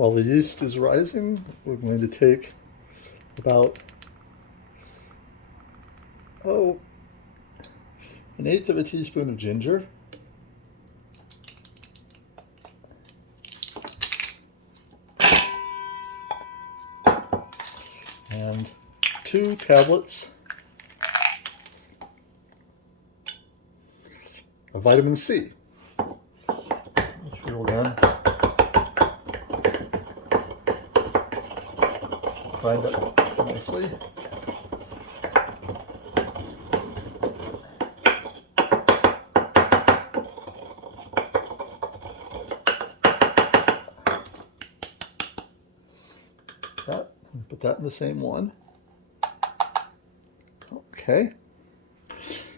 While the yeast is rising, we're going to take about, an eighth of a teaspoon of ginger, and 2 tablets of vitamin C. Which we will then grind up nicely. Put that in the same one. Okay.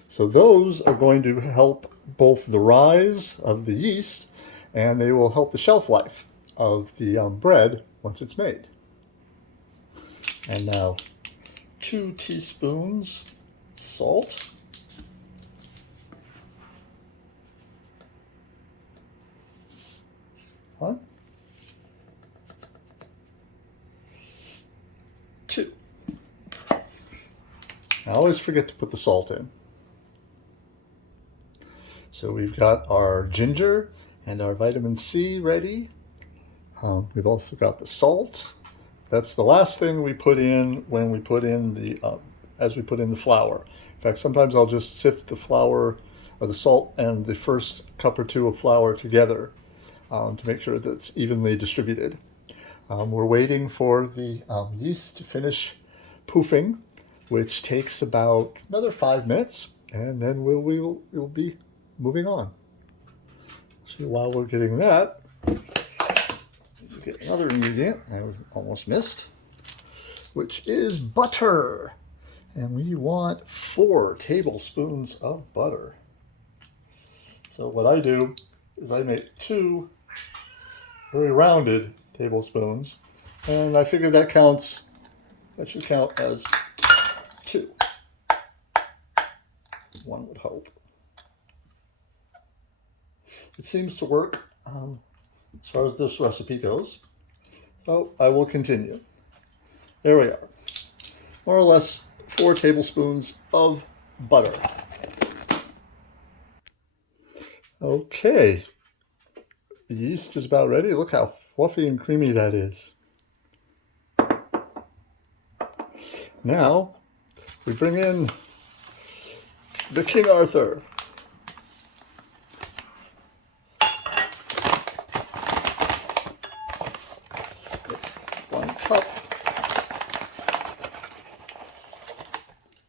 So those are going to help both the rise of the yeast, and they will help the shelf life of the bread once it's made. And now 2 teaspoons salt. One. 2. I always forget to put the salt in. So we've got our ginger and our vitamin C ready. We've also got the salt. That's the last thing we put in when we put in the, as we put in the flour. In fact, sometimes I'll just sift the flour or the salt and the first cup or 2 of flour together to make sure that it's evenly distributed. We're waiting for the yeast to finish poofing, which takes about another 5 minutes, and then we'll be moving on. So while we're getting that, we'll get another ingredient I almost missed, which is butter. And we want 4 tablespoons of butter. So what I do is I make 2 very rounded tablespoons, and I figure that should count as 2. One would hope. It seems to work as far as this recipe goes, so I will continue. There we are. More or less 4 tablespoons of butter. Okay, the yeast is about ready. Look how fluffy and creamy that is. Now we bring in the King Arthur. Cup,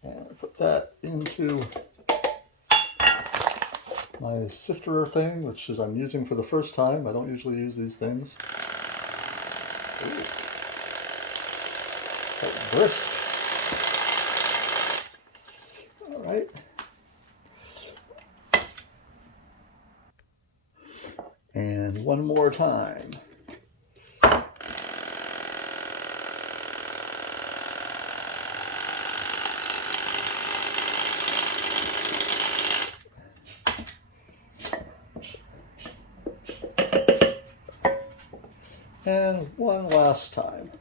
and I put that into my sifter thing, which is I'm using for the first time. I don't usually use these things. Ooh. Quite brisk. All right. And one more time. And one last time.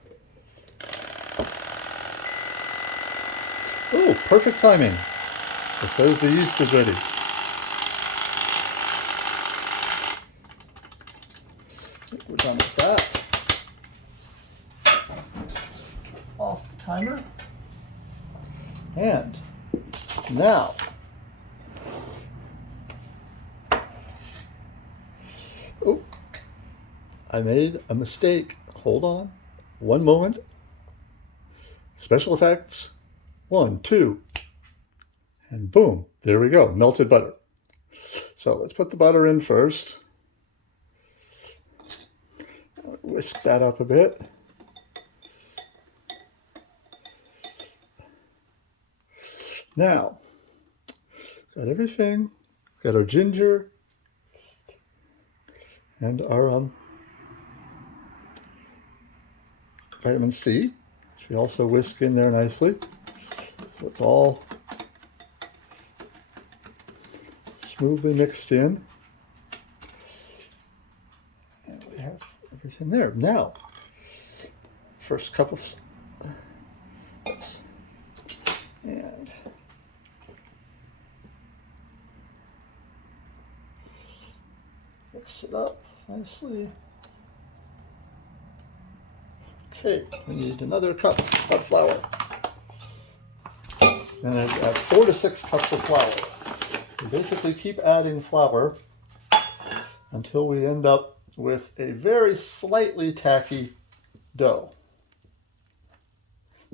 Oh, perfect timing. It says the yeast is ready. I think we're done with that. Off the timer. And now, oh, I made a mistake. Hold on. One moment. Special effects. 1, 2. And boom. There we go. Melted butter. So let's put the butter in first. Whisk that up a bit. Now, got everything. Got our ginger and our vitamin C, which we also whisk in there nicely. So it's all smoothly mixed in. And we have everything in there. Now, first cup of, and mix it up nicely. Okay, we need another cup of flour. And I add 4 to 6 cups of flour. We basically keep adding flour until we end up with a very slightly tacky dough.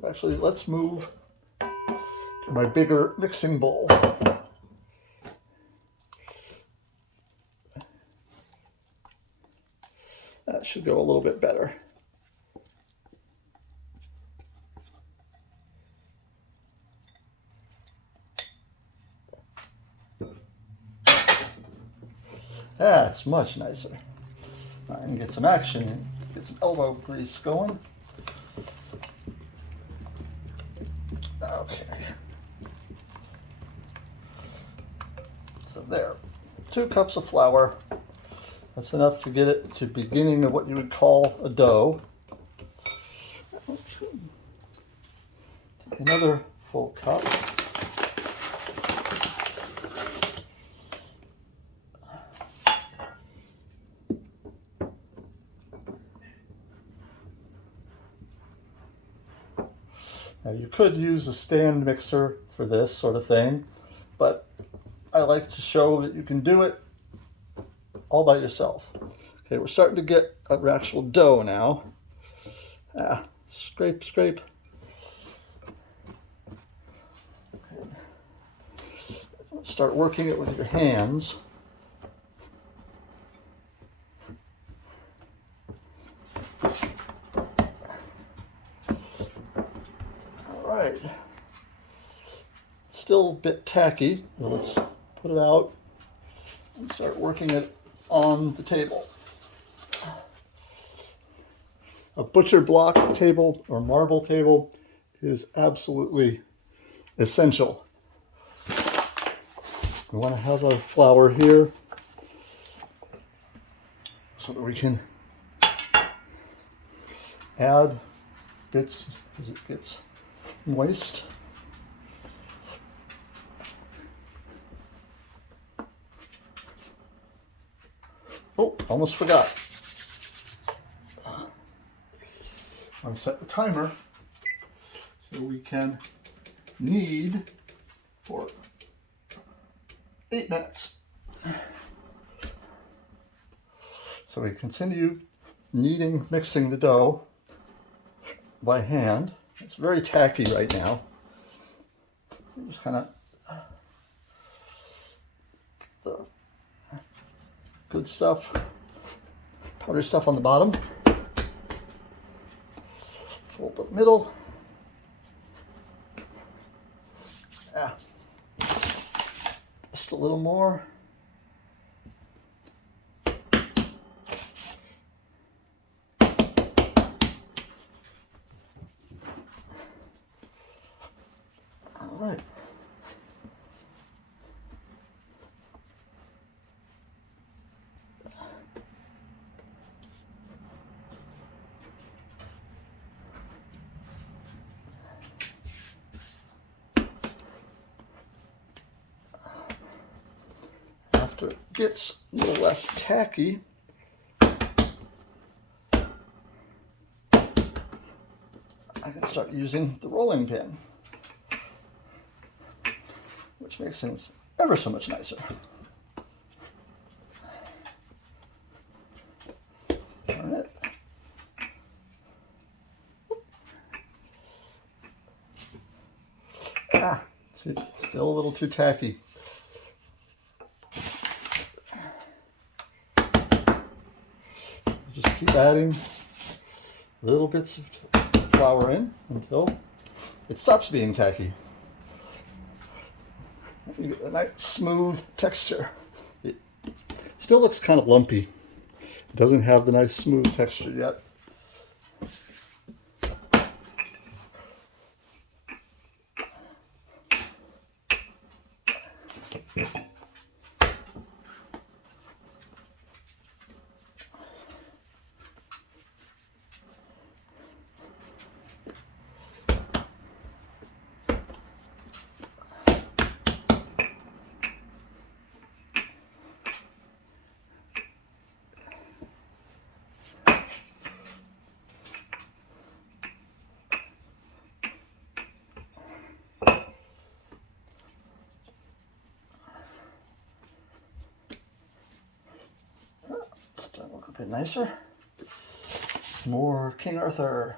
Actually, let's move to my bigger mixing bowl. That should go a little bit better. That's much nicer. I can get some action in, get some elbow grease going. Okay. So there, 2 cups of flour. That's enough to get it to beginning of what you would call a dough. Take another full cup. Now you could use a stand mixer for this sort of thing, but I like to show that you can do it all by yourself. Okay, we're starting to get an actual dough now. Scrape, scrape. Start working it with your hands. Right. Still a bit tacky. Well, let's put it out and start working it on the table. A butcher block table or marble table is absolutely essential. We want to have our flour here so that we can add bits as it gets moist. Oh, almost forgot. I'll set the timer so we can knead for 8 minutes. So we continue kneading, mixing the dough by hand. It's very tacky right now. Just kind of the good stuff, powdery stuff on the bottom. Fold the middle. Just a little more. All right. After it gets a little less tacky, I can start using the rolling pin, which makes things ever so much nicer. Turn it. Still a little too tacky. Just keep adding little bits of flour in until it stops being tacky. You get a nice smooth texture. It still looks kind of lumpy. It doesn't have the nice smooth texture yet. A bit nicer. More King Arthur.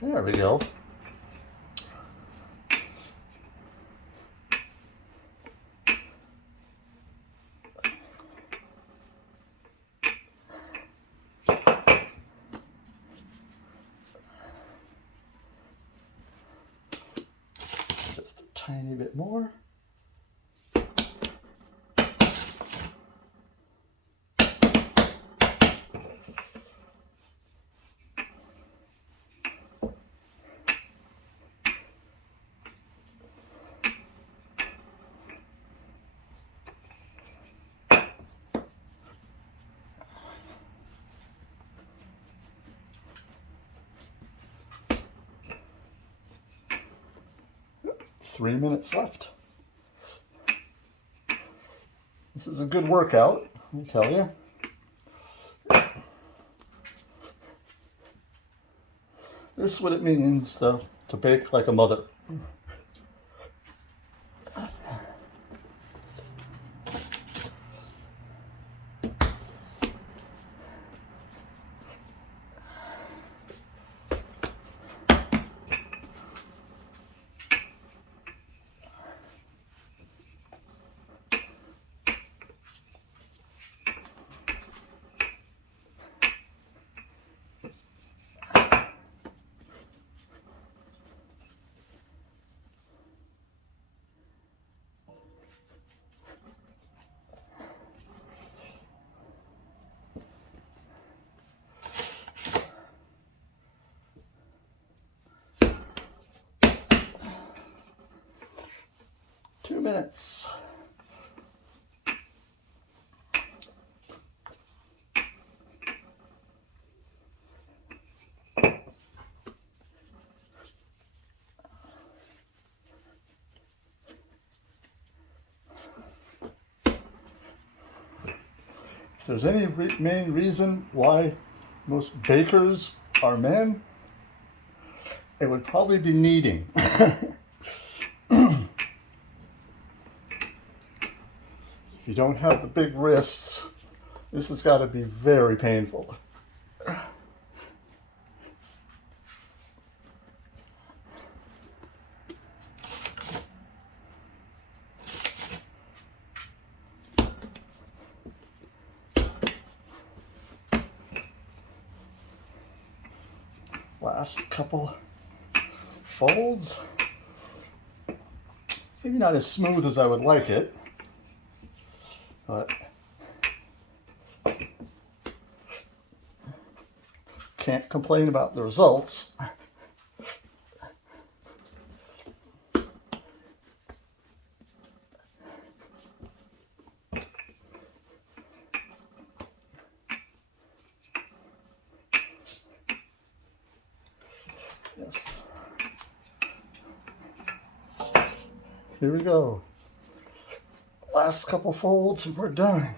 There we go. Just a tiny bit more. Three minutes left. This is a good workout, let me tell you. This is what it means to bake like a mother. Minutes. If there's any main reason why most bakers are men, it would probably be kneading. If you don't have the big wrists, this has got to be very painful. Last couple folds. Maybe not as smooth as I would like it, but can't complain about the results. Yes. Here we go. Last couple folds and we're done.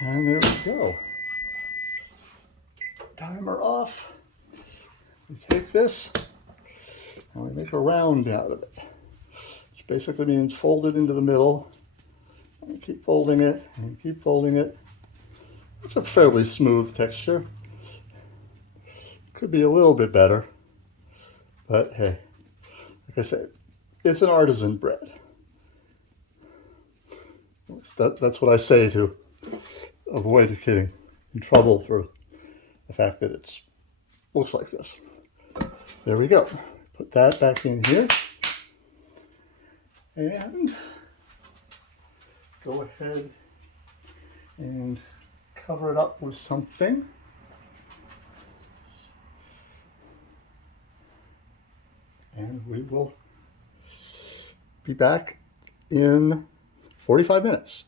And there we go. Timer off. We take this and we make a round out of it, which basically means fold it into the middle and keep folding it and keep folding it. It's a fairly smooth texture. Could be a little bit better, but hey, like I said, it's an artisan bread. That's what I say to avoid getting in trouble for the fact that it looks like this. There we go. Put that back in here. And go ahead and cover it up with something. And we will be back in 45 minutes.